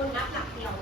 วนนับหลักเดียว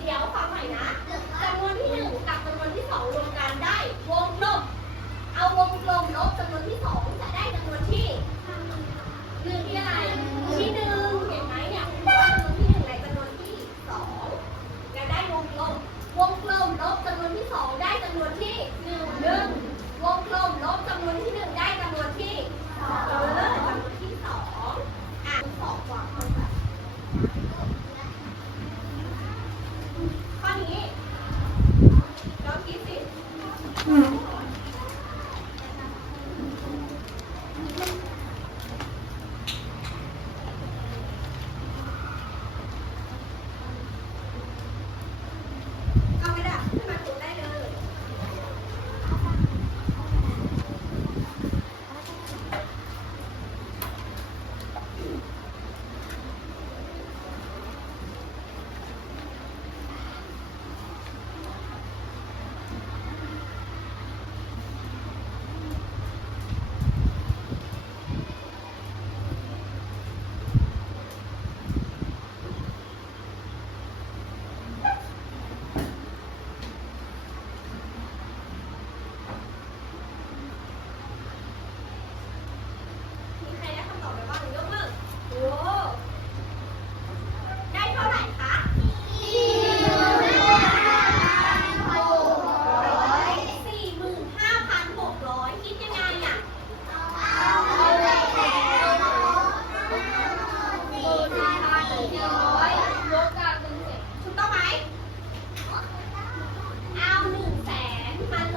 เดี๋ยวฟังใหม่นะจำนวนที่หนึ่งกับจำนวนที่สองรวมกันได้ วงลบ เอาวงลมลบจำนวนที่สองจะได้จำนวนที่หนึ่งที่อะไรที่หนึ่งเห็นไหมเนี่ยจำนวนที่หนึ่งไหนจำนวนที่สองจะได้วงลม วงลมลบจำนวนที่สองได้จำนวนที่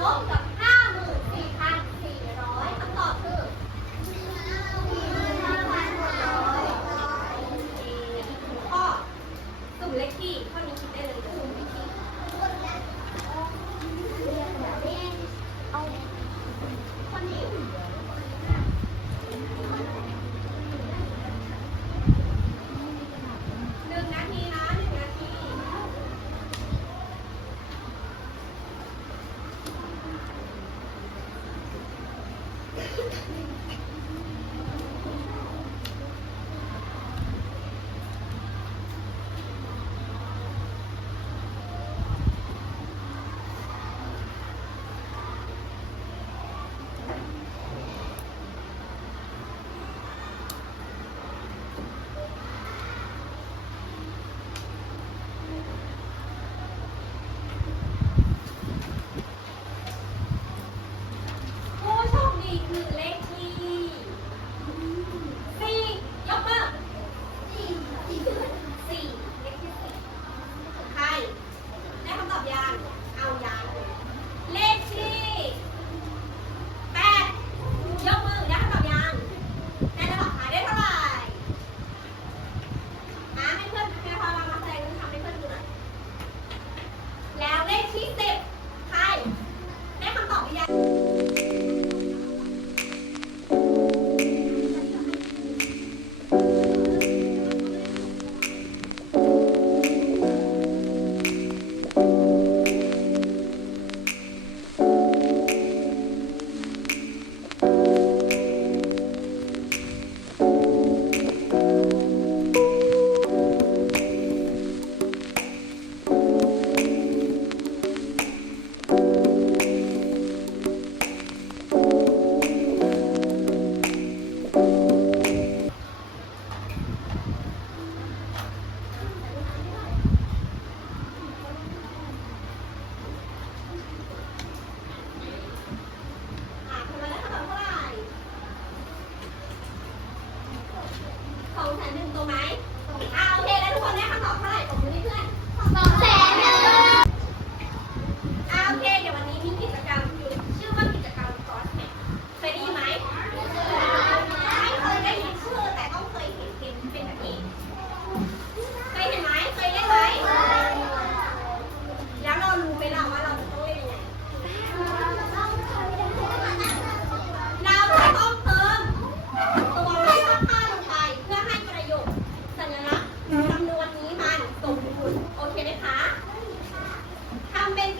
Don't Làm.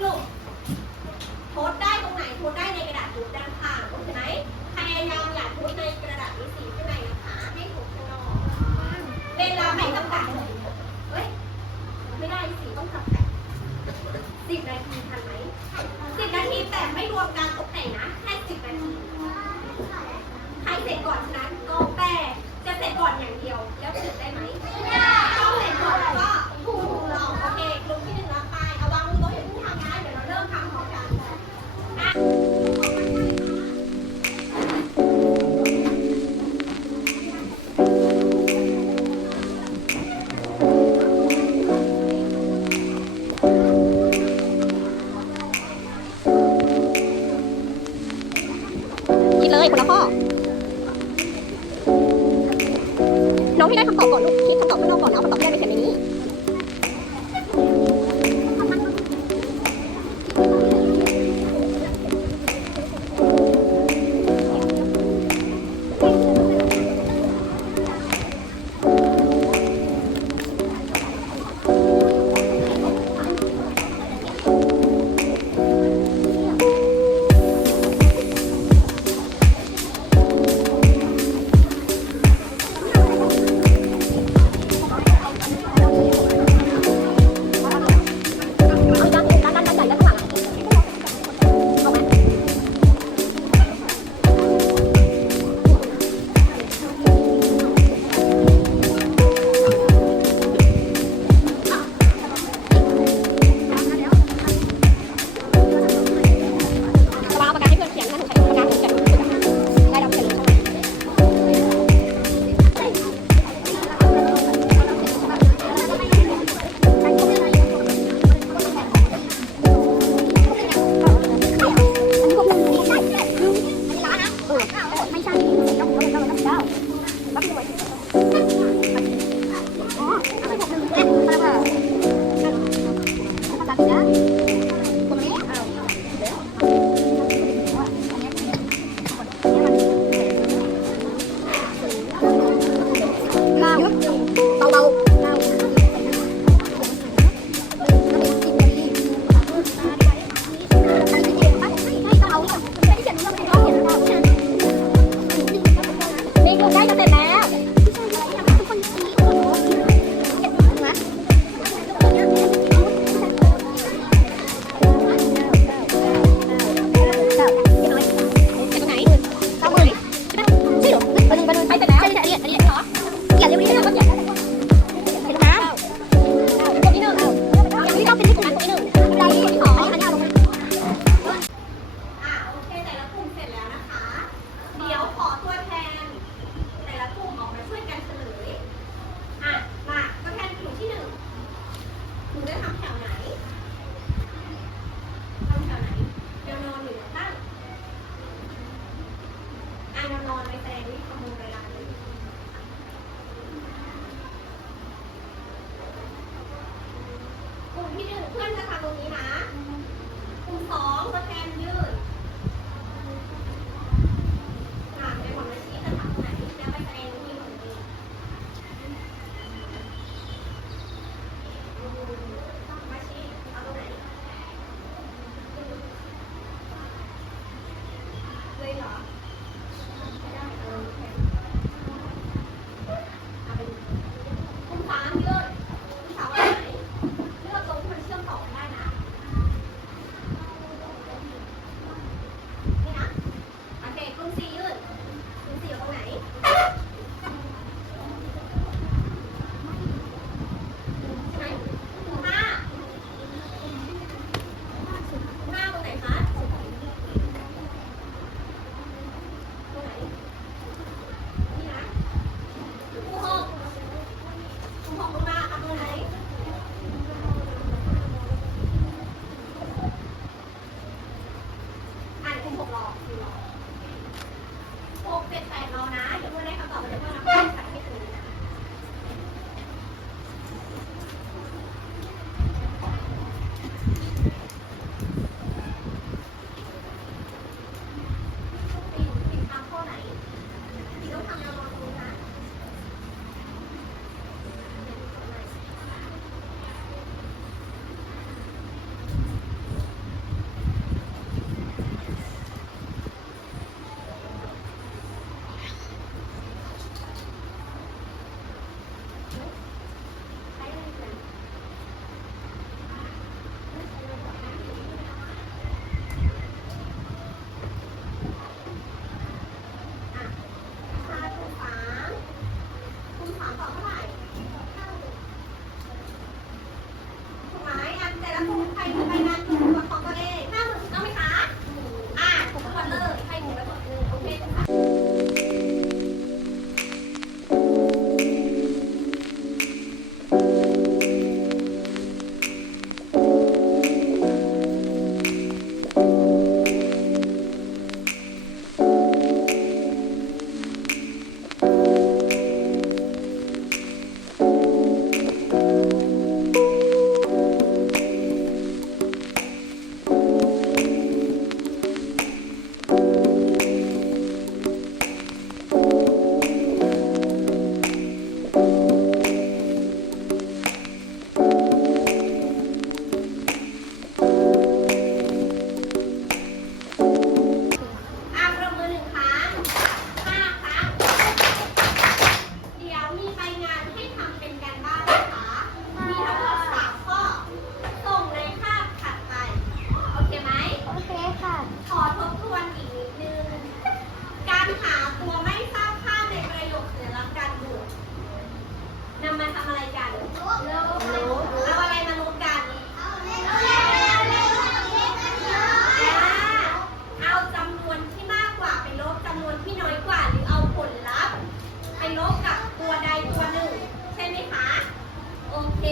กลุ่โพสได้ตรงไหนโพสได้ในกระดาษถูกด้านข้างโอเคไหมพยายามอย่าโพสในกระดาษมีสีข้างในนะคะ ให้ถูกข้านอนเวลาไม่จำกัดเฮ้ย ไม่ได้สีต้องจำกัดสิบนาทีทันไหมสิบนาทีแต่ไม่รวมการตกแต่งนะ แค่สิบนาที ใครเสร็จก่อนฉะนั้นก็แต่จะเสร็จก่อนอย่างเดียว แล้วถึงได้ไหม มาทำอะไรกันเอาอะไรมารู้กันเอาจำนวนที่มากกว่าไปลบจำนวนที่น้อยกว่า หรือเอาผลลัพธ์ ไปลบกับตัวใดตัวหนึ่ง ใช่ไหมคะ โอเค